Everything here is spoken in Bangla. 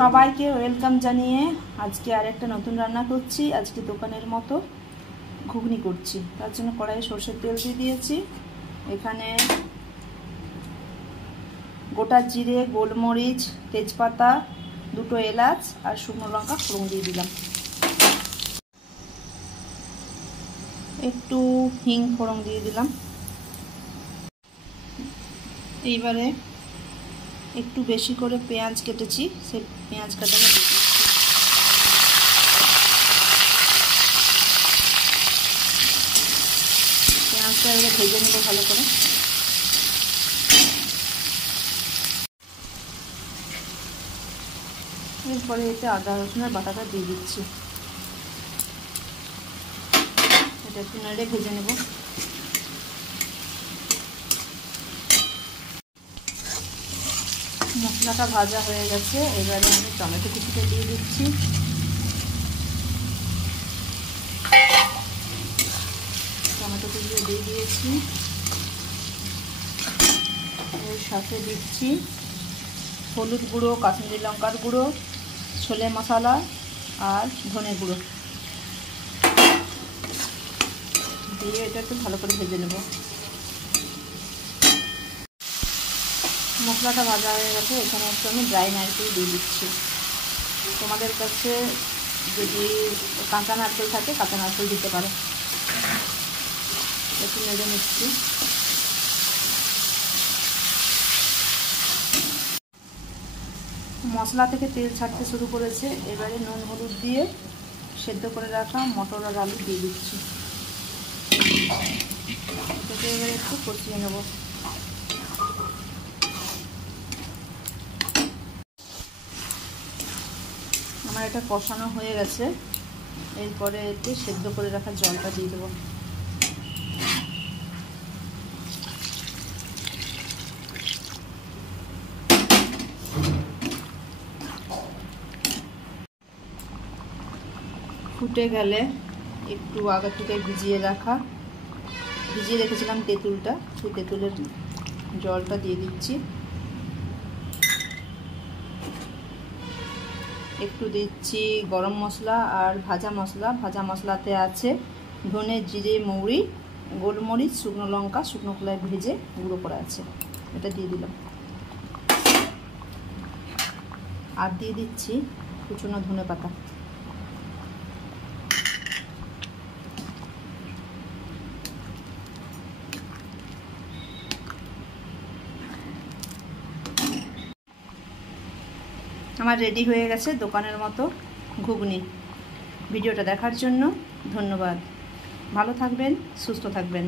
সবাইকে ওয়েলকাম জানিয়ে আজকে আরেকটা নতুন রান্না করছি। আজকে দোকানের মতো ঘুগনি করছি। তার জন্য কড়াইয়ে সরষের তেল দিয়ে দিয়েছি। এখানে গোটা জিরে, গোলমরিচ, তেজপাতা, দুটো এলাচ আর শুকনো লঙ্কা ফোড়ন দিয়ে দিলাম। একটু হিং ফোড়ন দিয়ে দিলাম। এইবারে একটু বেশি করে পেঁয়াজ কেটেছি, সেই পেঁয়াজ কাটাটা দিয়ে দিচ্ছি। পেঁয়াজটা এবারে ভেজে নেব ভালো করে। এরপরে এতে আদা রসুনের বাটাটা দিয়ে দিচ্ছি। এটা একটু নেড়ে ভেজে নেব। মশলাটা ভাজা হয়ে গেছে। এবারে আমি টমেটো কুচিটা দিয়ে দিচ্ছি। টমেটো কুচিটা দিয়ে দিয়েছি। এর সাথে দিচ্ছি হলুদ গুঁড়ো, কাশ্মীরি লঙ্কার গুঁড়ো, ছোলে মশলা আর ধনে গুঁড়ো দিয়ে এটা একটু ভালো করে ভেজে নেব। মশলাটা ভাজা হয়ে গেছে। এখানে একটু আমি ড্রাই নারকেল দিয়ে দিচ্ছি। তোমাদের কাছে যদি কাঁচা নারকেল থাকে কাঁচা নারকেল দিতে পারো। একটু নেড়ে নিচ্ছি। মশলা থেকে তেল ছাড়তে শুরু করেছে। এবারে নুন হলুদ দিয়ে সেদ্ধ করে রাখা মটর আর আলু দিয়ে দিচ্ছি। এটাকে এবারে একটু কষিয়ে নেব। আমার এটা কষানো হয়ে গেছে। এরপরে এতে সেদ্ধ করে রাখা জলটা দিয়ে দেবো। ফুটে গেলে একটু আগে থেকে ভিজিয়ে রেখেছিলাম তেঁতুলটা, সেই তেঁতুলের জলটা দিয়ে দিচ্ছি। একটু দিচ্ছি গরম মশলা আর ভাজা মশলা। ভাজা মশলাতে আছে ধনে, জিরে, মৌরি, গোলমরিচ, শুকনো লঙ্কা, শুকনো খোলায় ভেজে গুঁড়ো করা আছে, এটা দিয়ে দিলাম। আর দিয়ে দিচ্ছি কুচনো ধনে পাতা। আমার রেডি হয়ে গেছে দোকানের মতো ঘুগনি। ভিডিওটা দেখার জন্য ধন্যবাদ। ভালো থাকবেন, সুস্থ থাকবেন।